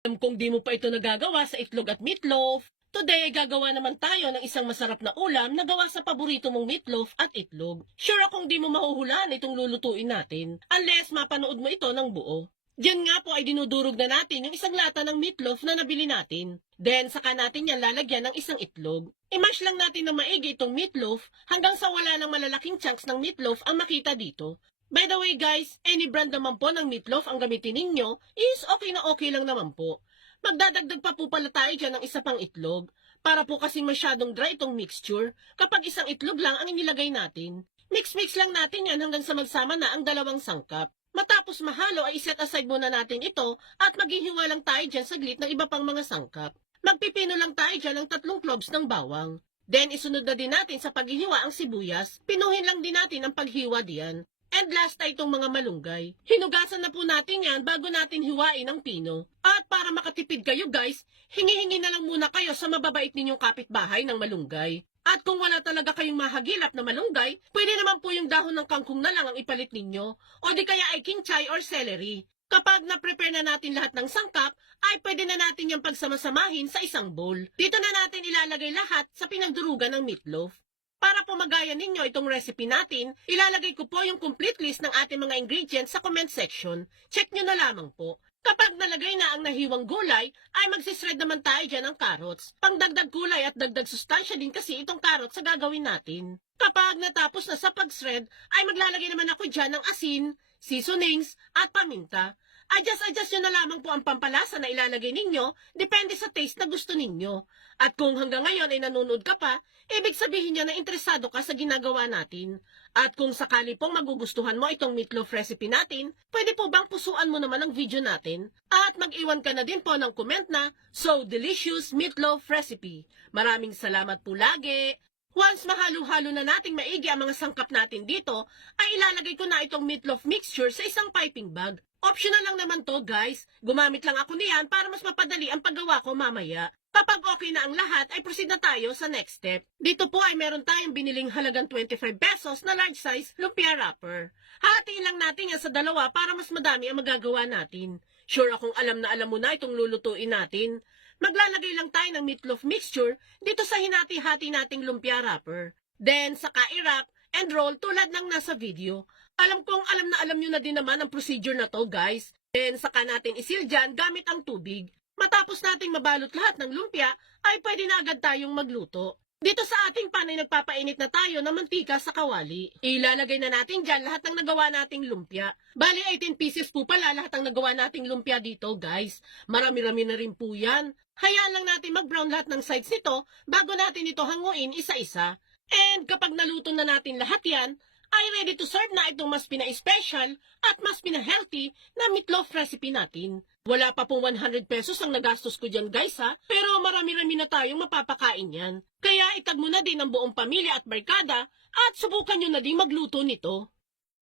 Alam kong di mo pa ito nagagawa sa itlog at meatloaf. Today ay gagawa naman tayo ng isang masarap na ulam na gawa sa paborito mong meatloaf at itlog. Sure akong di mo mahuhulaan itong lulutuin natin unless mapanood mo ito ng buo. Diyan nga po ay dinudurog na natin yung isang lata ng meatloaf na nabili natin. Then saka natin yan lalagyan ng isang itlog. I-mash lang natin ng maigi itong meatloaf hanggang sa wala ng malalaking chunks ng meatloaf ang makita dito. By the way guys, any brand naman po ng meatloaf ang gamitin ninyo is okay na okay lang naman po. Magdadagdag pa po pala tayo dyan ng isa pang itlog. Para po kasing masyadong dry itong mixture kapag isang itlog lang ang inilagay natin. Mix-mix lang natin yan hanggang sa magsama na ang dalawang sangkap. Matapos mahalo ay iset aside muna natin ito at maghihiwa lang tayo dyan saglit ng iba pang mga sangkap. Magpipino lang tayo dyan ng 3 cloves ng bawang. Then isunod na din natin sa paghihiwa ang sibuyas. Pinuhin lang din natin ang paghiwa diyan. And last ay itong mga malunggay. Hinugasan na po natin yan bago natin hiwain ang pino. At para makatipid kayo guys, hingi-hingi na lang muna kayo sa mababait ninyong kapitbahay ng malunggay. At kung wala talaga kayong mahagilap na malunggay, pwede naman po yung dahon ng kangkong na lang ang ipalit ninyo. O di kaya ay kinchay or celery. Kapag na-prepare na natin lahat ng sangkap, ay pwede na natin yung pagsamasamahin sa isang bowl. Dito na natin ilalagay lahat sa pinagdurugan ng meatloaf. Para po magaya ninyo itong recipe natin, ilalagay ko po yung complete list ng ating mga ingredients sa comment section. Check nyo na lamang po. Kapag nalagay na ang nahiwang gulay, ay magsisred naman tayo dyan ng carrots. Pangdagdag kulay at dagdag sustansya din kasi itong carrots sa gagawin natin. Kapag natapos na sa pag-shred, ay maglalagay naman ako dyan ng asin, seasonings, at paminta. Adjust nyo na lamang po ang pampalasa na ilalagay ninyo, depende sa taste na gusto ninyo. At kung hanggang ngayon ay nanonood ka pa, ibig sabihin niya na interesado ka sa ginagawa natin. At kung sakali pong magugustuhan mo itong meatloaf recipe natin, pwede po bang pusuan mo naman ang video natin? At mag-iwan ka na din po ng comment na, "So delicious meatloaf recipe." Maraming salamat po lagi! Once mahalo-halo na nating maigi ang mga sangkap natin dito, ay ilalagay ko na itong meatloaf mixture sa isang piping bag. Optional lang naman to guys. Gumamit lang ako niyan para mas mapadali ang paggawa ko mamaya. Kapag okay na ang lahat, ay proceed na tayo sa next step. Dito po ay meron tayong biniling halagang 25 pesos na large size lumpia wrapper. Hatiin lang natin yan sa dalawa para mas madami ang magagawa natin. Sure akong alam na alam mo na itong lulutuin natin. Maglalagay lang tayo ng meatloaf mixture dito sa hinati-hati nating lumpia wrapper. Then, saka i-wrap and roll tulad ng nasa video. Alam kong alam na alam nyo na din naman ang procedure na to guys. Then, saka natin isil dyan gamit ang tubig. Matapos nating mabalot lahat ng lumpia, ay pwede na agad tayong magluto. Dito sa ating pan ay nagpapainit na tayo ng mantika sa kawali. Ilalagay na natin dyan lahat ng nagawa nating lumpia. Bali 18 pieces po pala lahat ng nagawa nating lumpia dito guys. Marami-rami na rin po yan. Hayaan lang natin mag-brown lahat ng sides nito bago natin ito hanguin isa-isa. And kapag naluto na natin lahat yan, ay ready to serve na itong mas pina-special at mas pina-healthy na meatloaf recipe natin. Wala pa pong 100 pesos ang nagastos ko dyan guys ha, pero marami-rami na tayong mapapakain yan. Kaya itag mo na din ang buong pamilya at barkada at subukan nyo na din magluto nito.